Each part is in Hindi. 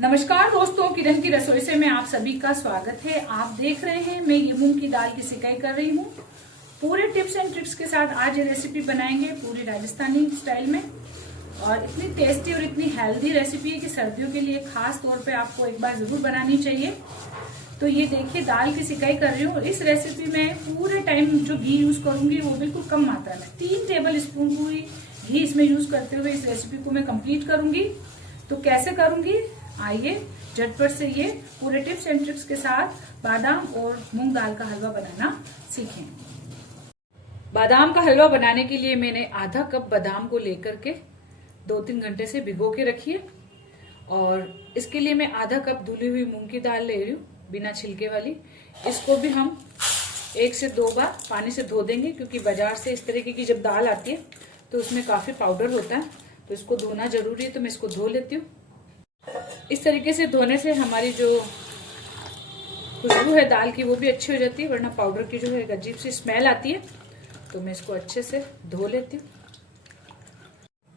नमस्कार दोस्तों, किरण की रसोई से में आप सभी का स्वागत है। आप देख रहे हैं मैं ये मूंग की दाल की सिकाई कर रही हूँ। पूरे टिप्स एंड ट्रिक्स के साथ आज ये रेसिपी बनाएंगे पूरी राजस्थानी स्टाइल में, और इतनी टेस्टी और इतनी हेल्दी रेसिपी है कि सर्दियों के लिए खास तौर पे आपको एक बार जरूर बनानी चाहिए। तो ये देखिए दाल की सिकाई कर रही हूँ। इस रेसिपी में पूरे टाइम जो घी यूज करूंगी वो बिल्कुल कम मात्रा में, 3 टेबल स्पून पूरी घी इसमें यूज करते हुए इस रेसिपी को मैं कंप्लीट करूंगी। तो कैसे करूंगी, आइए झटपट से ये पूरे टिप्स एंड ट्रिक्स के साथ बादाम और मूंग दाल का हलवा बनाना सीखें। बादाम का हलवा बनाने के लिए मैंने आधा कप बादाम को लेकर के 2-3 घंटे से भिगो के रखी है, और इसके लिए मैं आधा कप धुली हुई मूंग की दाल ले रही हूँ बिना छिलके वाली। इसको भी हम 1 से 2 बार पानी से धो देंगे, क्योंकि बाजार से इस तरीके की जब दाल आती है तो उसमें काफी पाउडर होता है, तो इसको धोना जरूरी है। तो मैं इसको धो लेती हूँ। इस तरीके से धोने से हमारी जो खुशबू है दाल की वो भी अच्छी हो जाती है, वरना पाउडर की जो है अजीब सी स्मेल आती है। तो मैं इसको अच्छे से धो लेती हूँ।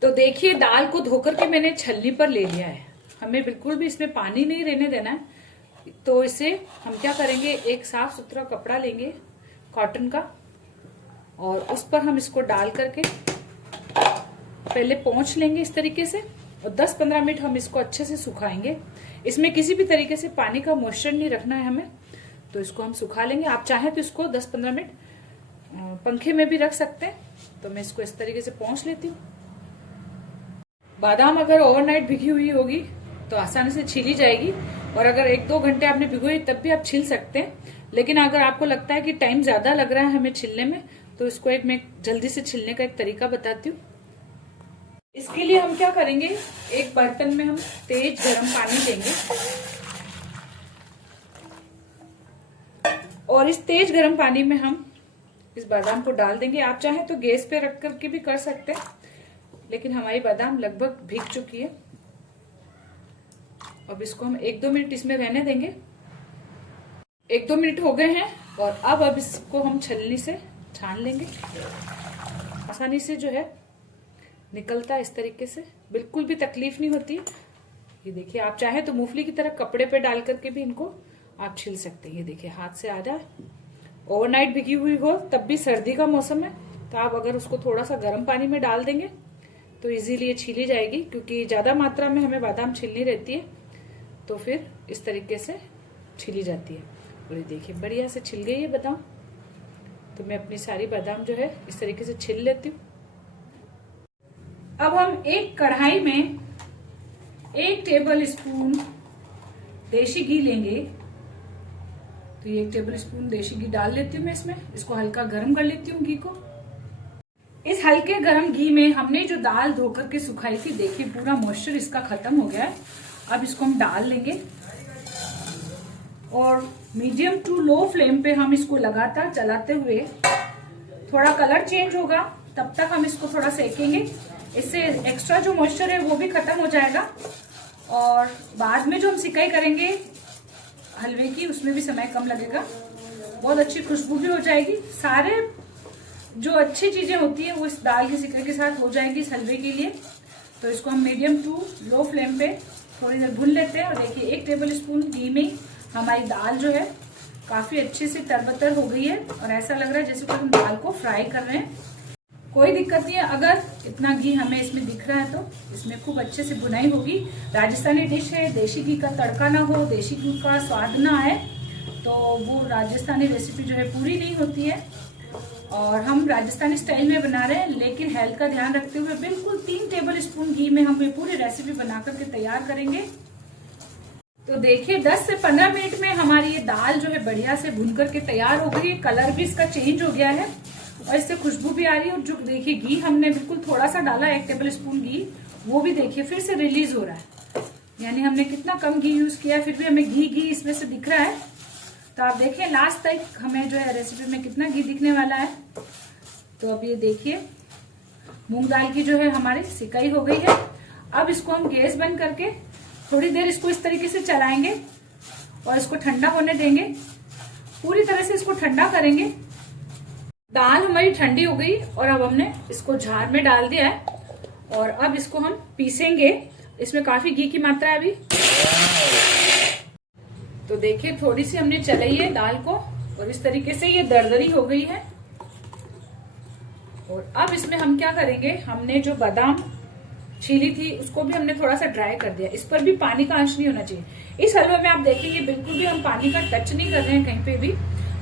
तो देखिए दाल को धोकर के मैंने छलनी पर ले लिया है। हमें बिल्कुल भी इसमें पानी नहीं रहने देना है। तो इसे हम क्या करेंगे, एक साफ सुथरा कपड़ा लेंगे कॉटन का, और उस पर हम इसको डाल करके पहले पोंछ लेंगे इस तरीके से, और 10-15 मिनट हम इसको अच्छे से सुखाएंगे। इसमें किसी भी तरीके से पानी का मॉइस्चर नहीं रखना है हमें, तो इसको हम सुखा लेंगे। आप चाहें तो इसको 10-15 मिनट पंखे में भी रख सकते हैं। तो मैं इसको इस तरीके से पोंछ लेती हूँ। बादाम अगर ओवरनाइट भिगी हुई होगी तो आसानी से छिली जाएगी, और अगर 1-2 घंटे आपने भिगोई तब भी आप छिल सकते हैं। लेकिन अगर आपको लगता है कि टाइम ज्यादा लग रहा है हमें छिलने में, तो इसको मैं जल्दी से छिलने का एक तरीका बताती हूँ। इसके लिए हम क्या करेंगे, एक बर्तन में हम तेज गर्म पानी लेंगे, और इस तेज गर्म पानी में हम इस बादाम को डाल देंगे। आप चाहें तो गैस पे रख करके भी कर सकते हैं, लेकिन हमारी बादाम लगभग भीग चुकी है। अब इसको हम 1-2 मिनट इसमें रहने देंगे। 1-2 मिनट हो गए हैं, और अब इसको हम छलनी से छान लेंगे। आसानी से जो है निकलता है इस तरीके से, बिल्कुल भी तकलीफ नहीं होती। ये देखिए, आप चाहे तो मूंगफली की तरह कपड़े पे डाल करके भी इनको आप छिल सकते हैं। ये देखिए हाथ से आ रहा है। ओवरनाइट भिगी हुई हो तब भी, सर्दी का मौसम है, तो आप अगर उसको थोड़ा सा गर्म पानी में डाल देंगे तो इजीली ये छिली जाएगी, क्योंकि ज्यादा मात्रा में हमें बादाम छिलनी रहती है, तो फिर इस तरीके से छिली जाती है। और ये देखिए बढ़िया से छिल गई है बादाम। तो मैं अपनी सारी बादाम जो है इस तरीके से छिल लेती हूँ। अब हम एक कढ़ाई में 1 टेबल स्पून देशी घी लेंगे। तो ये 1 टेबल स्पून देशी घी डाल लेती हूँ मैं इसमें। इसको हल्का गर्म कर लेती हूँ घी को। इस हल्के गर्म घी में हमने जो दाल धोकर के सुखाई थी, देखिए पूरा मॉइस्चर इसका खत्म हो गया है। अब इसको हम डाल लेंगे, और मीडियम टू लो फ्लेम पे हम इसको लगातार चलाते हुए, थोड़ा कलर चेंज होगा तब तक हम इसको थोड़ा सेकेंगे। इससे एक्स्ट्रा जो मॉइस्चर है वो भी खत्म हो जाएगा, और बाद में जो हम सिकाई करेंगे हलवे की उसमें भी समय कम लगेगा। बहुत अच्छी खुशबू भी हो जाएगी। सारे जो अच्छी चीजें होती है वो इस दाल की सिकाई के साथ हो जाएगी इस हलवे के लिए। तो इसको हम मीडियम टू लो फ्लेम पे थोड़ी देर भून लेते हैं। और देखिए 1 टेबल स्पून घी में हमारी दाल जो है काफी अच्छे से तरबतर हो गई है, और ऐसा लग रहा है जैसे कि हम दाल को फ्राई कर रहे हैं। कोई दिक्कत नहीं है, अगर इतना घी हमें इसमें दिख रहा है तो इसमें खूब अच्छे से भुनाई होगी। राजस्थानी डिश है, देशी घी का तड़का ना हो, देशी घी का स्वाद ना आए तो वो राजस्थानी रेसिपी जो है पूरी नहीं होती है। और हम राजस्थानी स्टाइल में बना रहे हैं, लेकिन हेल्थ का ध्यान रखते हुए बिल्कुल 3 टेबल स्पून घी में हम ये पूरी रेसिपी बना करके तैयार करेंगे। तो देखिए 10 से 15 मिनट में हमारी ये दाल जो है बढ़िया से भुन करके तैयार हो गई है। कलर भी इसका चेंज हो गया है, और इससे खुशबू भी आ रही है। और जो देखिए घी हमने बिल्कुल थोड़ा सा डाला, 1 टेबल स्पून घी, वो भी देखिए फिर से रिलीज हो रहा है। यानी हमने कितना कम घी यूज किया, फिर भी हमें घी इसमें से दिख रहा है। तो आप देखिए लास्ट तक हमें जो है रेसिपी में कितना घी दिखने वाला है। तो अब ये देखिए मूंग दाल की जो है हमारी सिकाई हो गई है। अब इसको हम गैस बंद करके थोड़ी देर इसको इस तरीके से चलाएंगे, और इसको ठंडा होने देंगे। पूरी तरह से इसको ठंडा करेंगे। दाल हमारी ठंडी हो गई, और अब हमने इसको जार में डाल दिया है, और अब इसको हम पीसेंगे। इसमें काफी घी की मात्रा है अभी। तो देखिए थोड़ी सी हमने चलाई है दाल को और इस तरीके से ये दरदरी हो गई है। और अब इसमें हम क्या करेंगे, हमने जो बादाम छीली थी उसको भी हमने थोड़ा सा ड्राई कर दिया। इस पर भी पानी का अंश नहीं होना चाहिए। इस हलवे में आप देखेंगे बिल्कुल भी हम पानी का टच नहीं कर रहे हैं कहीं पे भी।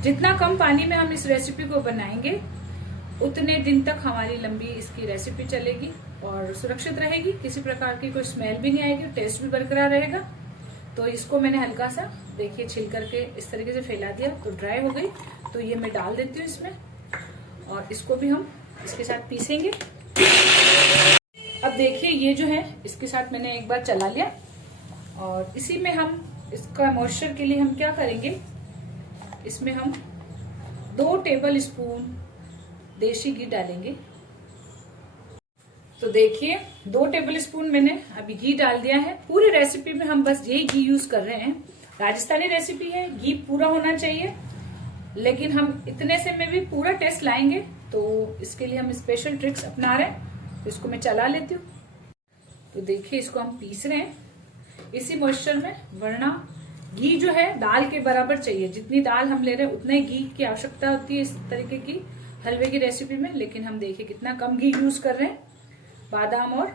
जितना कम पानी में हम इस रेसिपी को बनाएंगे उतने दिन तक हमारी लंबी इसकी रेसिपी चलेगी और सुरक्षित रहेगी। किसी प्रकार की कोई स्मेल भी नहीं आएगी, टेस्ट भी बरकरार रहेगा। तो इसको मैंने हल्का सा देखिए छिल करके इस तरीके से फैला दिया तो ड्राई हो गई। तो ये मैं डाल देती हूँ इसमें और इसको भी हम इसके साथ पीसेंगे। अब देखिए ये जो है इसके साथ मैंने एक बार चला लिया और इसी में हम इसका मॉइस्चर के लिए हम क्या करेंगे, इसमें हम 2 टेबल स्पून देशी घी डालेंगे। तो देखिए 2 टेबल स्पून मैंने अभी घी डाल दिया है। पूरी रेसिपी में हम बस यही घी यूज कर रहे हैं। राजस्थानी रेसिपी है, घी पूरा होना चाहिए, लेकिन हम इतने से में भी पूरा टेस्ट लाएंगे। तो इसके लिए हम स्पेशल ट्रिक्स अपना रहे हैं। तो इसको मैं चला लेती हूँ। तो देखिए इसको हम पीस रहे हैं इसी मॉइस्चर में, वरना घी जो है दाल के बराबर चाहिए। जितनी दाल हम ले रहे हैं उतने घी की आवश्यकता होती है इस तरीके की हलवे की रेसिपी में। लेकिन हम देखिए कितना कम घी यूज कर रहे हैं बादाम और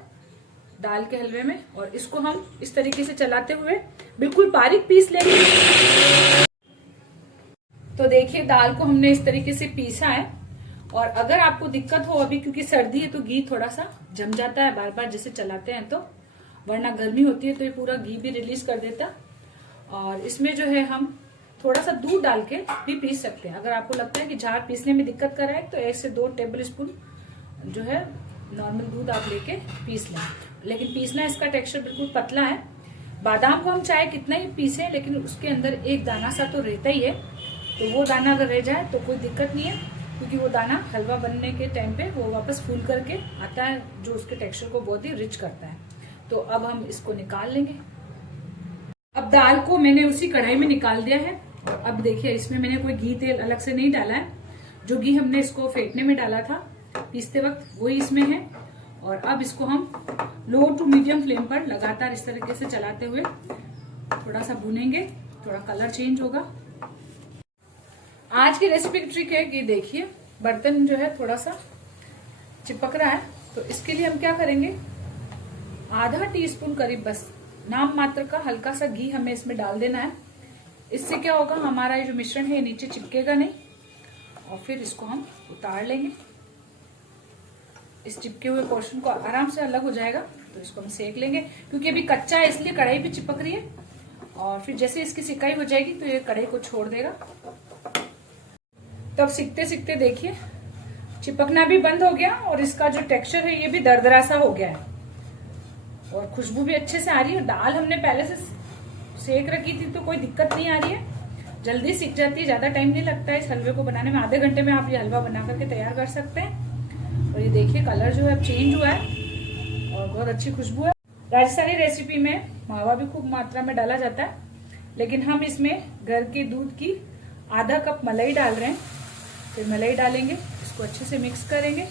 दाल के हलवे में। और इसको हम इस तरीके से चलाते हुए बिल्कुल बारीक पीस लेंगे। तो देखिए दाल को हमने इस तरीके से पीसा है। और अगर आपको दिक्कत हो अभी, क्योंकि सर्दी है तो घी थोड़ा सा जम जाता है बार बार जैसे चलाते हैं, तो वरना गर्मी होती है तो ये पूरा घी भी रिलीज कर देता। और इसमें जो है हम थोड़ा सा दूध डाल के भी पीस सकते हैं। अगर आपको लगता है कि जार पीसने में दिक्कत कर रहा है तो 1 से 2 टेबल स्पून जो है नॉर्मल दूध आप लेके पीस लें। लेकिन पीसना इसका टेक्सचर बिल्कुल पतला है। बादाम को हम चाहे कितना ही पीसें लेकिन उसके अंदर एक दाना सा तो रहता ही है। तो वो दाना अगर रह जाए तो कोई दिक्कत नहीं है, क्योंकि वो दाना हलवा बनने के टाइम पे वो वापस फूल करके आता है, जो उसके टेक्सचर को बहुत ही रिच करता है। तो अब हम इसको निकाल लेंगे। अब दाल को मैंने उसी कढ़ाई में निकाल दिया है। अब देखिए इसमें मैंने कोई घी तेल अलग से नहीं डाला है। जो घी हमने इसको फेंटने में डाला था पीसते वक्त वही इसमें है। और अब इसको हम लो टू मीडियम फ्लेम पर लगातार इस तरीके से चलाते हुए थोड़ा सा भूनेंगे, थोड़ा कलर चेंज होगा। आज की रेसिपी की ट्रिक है कि देखिए बर्तन जो है थोड़ा सा चिपक रहा है, तो इसके लिए हम क्या करेंगे, आधा टीस्पून करीब बस नाम मात्र का हल्का सा घी हमें इसमें डाल देना है। इससे क्या होगा, हमारा ये जो मिश्रण है नीचे चिपकेगा नहीं। और फिर इसको हम उतार लेंगे। इस चिपके हुए पोर्शन को आराम से अलग हो जाएगा। तो इसको हम सेक लेंगे, क्योंकि अभी कच्चा है इसलिए कढ़ाई भी चिपक रही है। और फिर जैसे इसकी सिकाई हो जाएगी तो ये कढ़ाई को छोड़ देगा। तब सीखते सीखते देखिए चिपकना भी बंद हो गया और इसका जो टेक्सचर है ये भी दरदरा सा हो गया है और खुशबू भी अच्छे से आ रही है। दाल हमने पहले से सेक रखी थी तो कोई दिक्कत नहीं आ रही है, जल्दी सीख जाती है, ज्यादा टाइम नहीं लगता है इस हलवे को बनाने में। आधे घंटे में आप ये हलवा बना करके तैयार कर सकते हैं। और ये देखिए कलर जो है अब चेंज हुआ है और बहुत अच्छी खुशबू है। राजस्थानी रेसिपी में मावा भी खूब मात्रा में डाला जाता है, लेकिन हम इसमें घर के दूध की आधा कप मलाई डाल रहे हैं। फिर मलाई डालेंगे, इसको अच्छे से मिक्स करेंगे।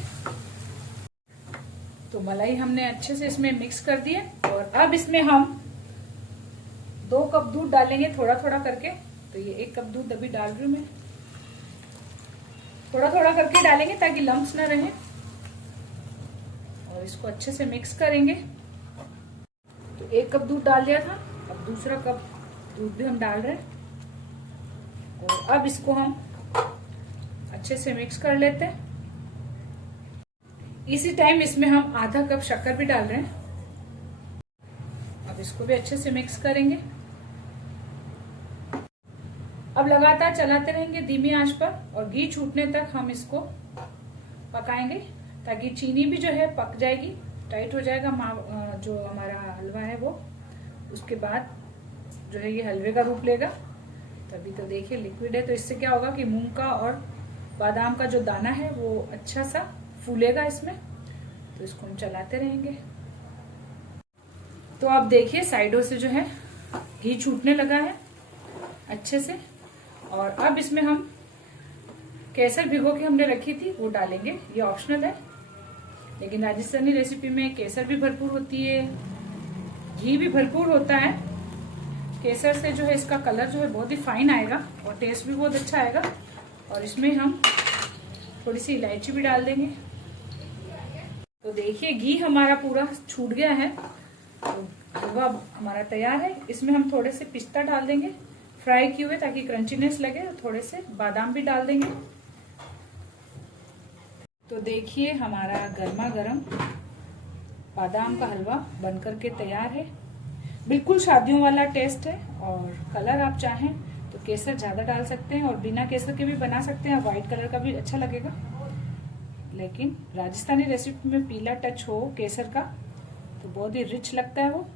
तो मलाई हमने अच्छे से इसमें मिक्स कर दी है। और अब इसमें हम 2 कप दूध डालेंगे थोड़ा थोड़ा करके। तो ये 1 कप दूध अभी डाल रही हूं मैं, थोड़ा थोड़ा करके डालेंगे ताकि लम्प्स ना रहे। और इसको अच्छे से मिक्स करेंगे। तो 1 कप दूध डाल दिया था, अब दूसरा कप दूध भी हम डाल रहे हैं। और अब इसको हम अच्छे से मिक्स कर लेते हैं। इसी टाइम इसमें हम आधा कप शक्कर भी डाल रहे हैं। अब इसको भी अच्छे से मिक्स करेंगे। अब लगातार चलाते रहेंगे धीमी आंच पर और घी छूटने तक हम इसको पकाएंगे, ताकि चीनी भी जो है पक जाएगी, टाइट हो जाएगा जो हमारा हलवा है वो। उसके बाद जो है ये हलवे का रूप लेगा। तभी तो देखिए लिक्विड है, तो इससे क्या होगा कि मूंग का और बादाम का जो दाना है वो अच्छा सा फूलेगा इसमें। तो इसको हम चलाते रहेंगे। तो आप देखिए साइडों से जो है घी छूटने लगा है अच्छे से। और अब इसमें हम केसर भिगो के हमने रखी थी वो डालेंगे। ये ऑप्शनल है, लेकिन राजस्थानी रेसिपी में केसर भी भरपूर होती है, घी भी भरपूर होता है। केसर से जो है इसका कलर जो है बहुत ही फाइन आएगा और टेस्ट भी बहुत अच्छा आएगा। और इसमें हम थोड़ी सी इलायची भी डाल देंगे। तो देखिए घी हमारा पूरा छूट गया है, तो हलवा हमारा तैयार है। इसमें हम थोड़े से पिस्ता डाल देंगे फ्राई किए हुए, ताकि क्रंचीनेस लगे। और थोड़े से बादाम भी डाल देंगे। तो देखिए हमारा गर्मा गर्म बादाम का हलवा बनकर के तैयार है। बिल्कुल शादियों वाला टेस्ट है। और कलर आप चाहें तो केसर ज्यादा डाल सकते हैं और बिना केसर के भी बना सकते हैं, व्हाइट कलर का भी अच्छा लगेगा। लेकिन राजस्थानी रेसिपी में पीला टच हो केसर का तो बहुत ही रिच लगता है वो।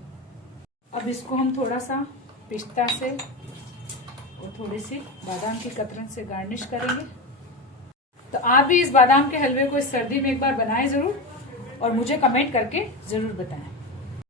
अब इसको हम थोड़ा सा पिस्ता से और थोड़ी सी बादाम की कतरन से गार्निश करेंगे। तो आप भी इस बादाम के हलवे को इस सर्दी में एक बार बनाएं जरूर और मुझे कमेंट करके जरूर बताएं।